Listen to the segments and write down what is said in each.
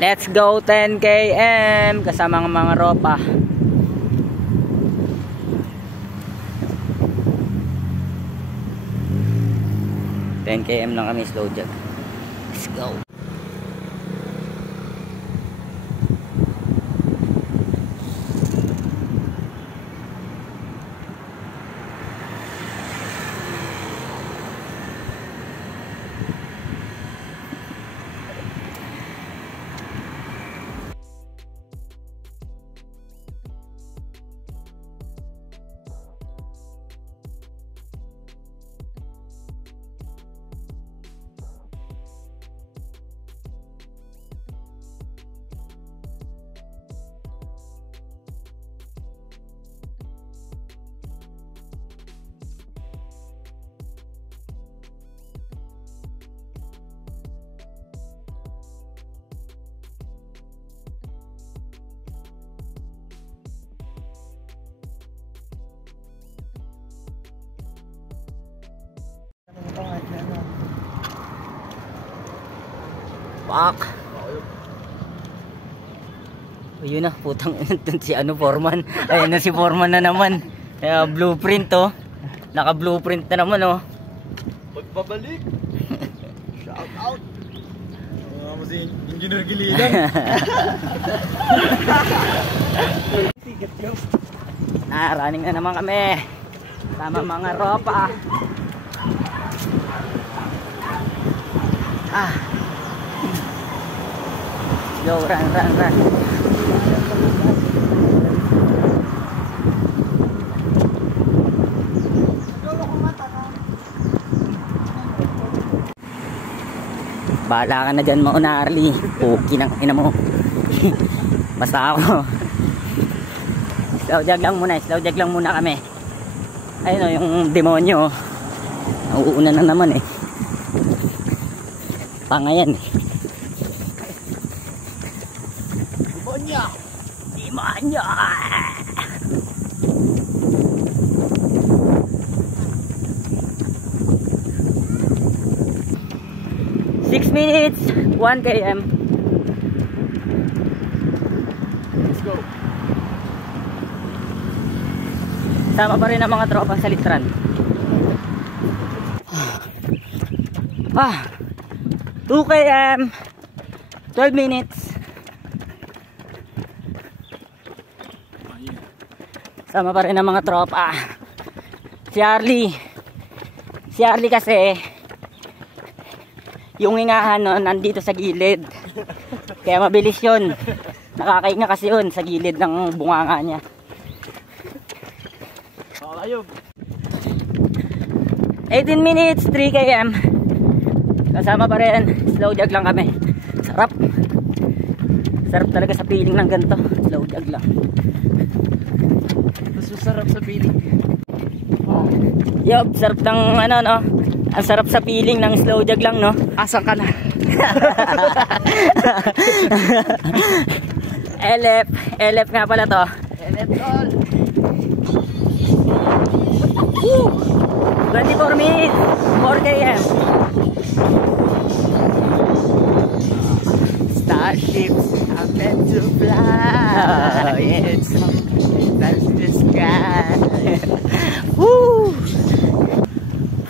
Let's go 10 km kasama ng mga ropa. 10 km lang kami slow jog. Let's go. Pak. Ayun na, putang si ano, Foreman. Ayun na si Foreman na naman. Blueprint oh. Naka blueprint na naman oh. Pagbabalik. Shout out. Mo si Engineer Giligan. Running na naman kami. Tama mga ropa. Go, run. Bahala ka na dyan mauna, Arlie. Okay nang ina mo. Basta ako. Slow jog lang muna kami. Ayun o, yung demonyo. Nauuna na naman eh. Pangayan eh. Demonyo. 6 minutes, 1 km. Let's go. Sama pa rin ang mga tropang sa Litran. 2 km, 12 minutes. Sama pa rin ang mga tropa. Si Arlie kasi yung hingahan no, nandito sa gilid. Kaya mabilis yun. Nakakainga kasi yun sa gilid ng bunganga niya. 18 minutes, 3 km. Kasama pa rin, slow jog lang kami. Sarap talaga sa feeling ng ganito. Slow jog lang. Mas masarap sa feeling. Yup, sarap ng ano no. Ang sarap sa feeling ng slow jog lang no. Asan ka na? LF nga pala to. LF all. 24 minutes, 4 km. Starships are meant to fly. It's that's the sky. Woo!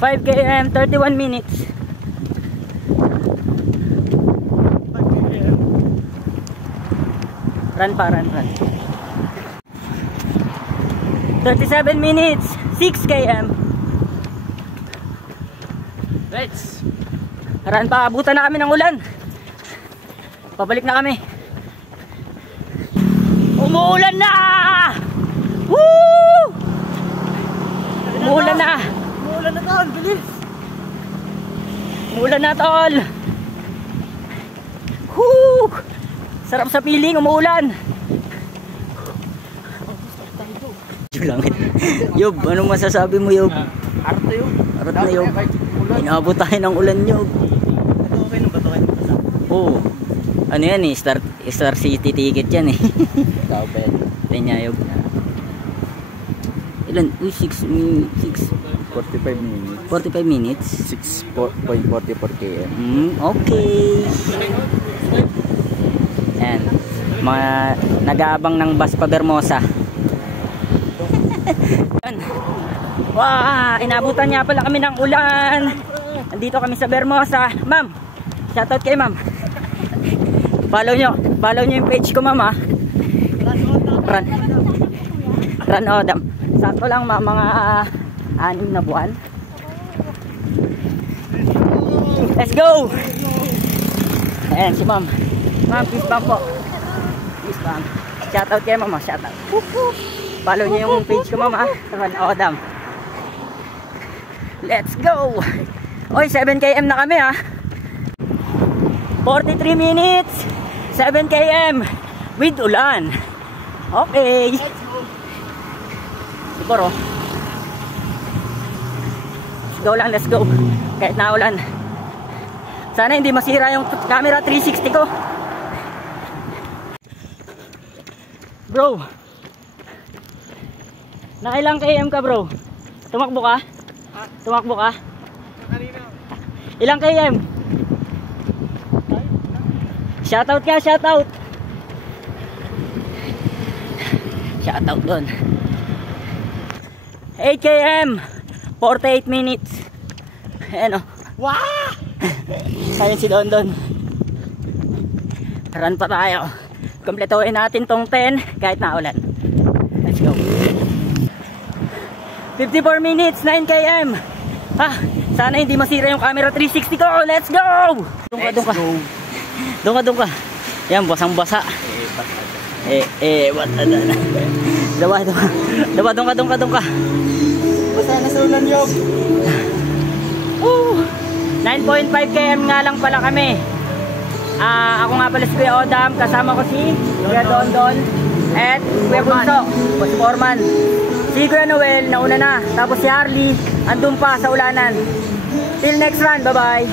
5 km, 31 minutes. 5 km. Run. 37 minutes, 6 km. Let's Run pa, abutan na kami ng ulan. Pabalik na kami. Umuulan na! Woo! Umuulan na. Umuulan na tol, bilis. Umuulan na tol. Woo! Sarap sa piling, umuulan. Yob, anong masasabi mo Yob? Arap na yun. Arap na Yob. Inabot tayo ng ulan Yob. Okay nung ba ito kayo? Oo. Ano yan eh, Star City ticket yan eh. Tao pa yan. Tignan niya Yob. Ilan? Uy, 6 45 minutes. 45 minutes. 6.44 km. Okay. mga nag-aabang ng bus pa Bermosa. Wow, inabutan niya pala kami ng ulan. Nandito kami sa Bermosa. Ma'am, shoutout kay ma'am. Follow nyo yung page ko, ma'am, ha. Run Odam. Sakto lang, mga 6 na buwan. Let's go! Ayan si ma'am. Ma'am, peace bump po. Peace bump. Shoutout kay ma'am, shoutout. Follow nyo yung page ko, ma'am, ha. Run Odam. Let's go! Oy, 7 km na kami, ha. 43 minutes 7 km with ulan. Okay. Siguro. Let's go. Kahit na ulan. Sana hindi masira yung camera 360 ko. Bro. Nakailang km ka, bro? Tumakbo ka? Tumakbo ka? Ilang km? Shoutout ka, shoutout. Shoutout doon. 8 km 48 minutes. Ayan o. Wow! Kaya si Don. Run pa tayo. Kompletohin natin tong 10 kahit na ulan. Let's go. 54 minutes 9 km. Sana hindi masira yung camera 360 ko. Let's go! Doon ka. Yan, basang-basa. What? Doon ka. Basta na sa ulan yung. 9.5 km nga lang pala kami. Ako nga pala si Kuya Odam. Kasama ko si Kuya Don at Kuya Bunso, Boss Foreman. Si Kuya Noel, nauna na. Tapos si Harley, andun pa sa ulanan. Till next run, bye-bye.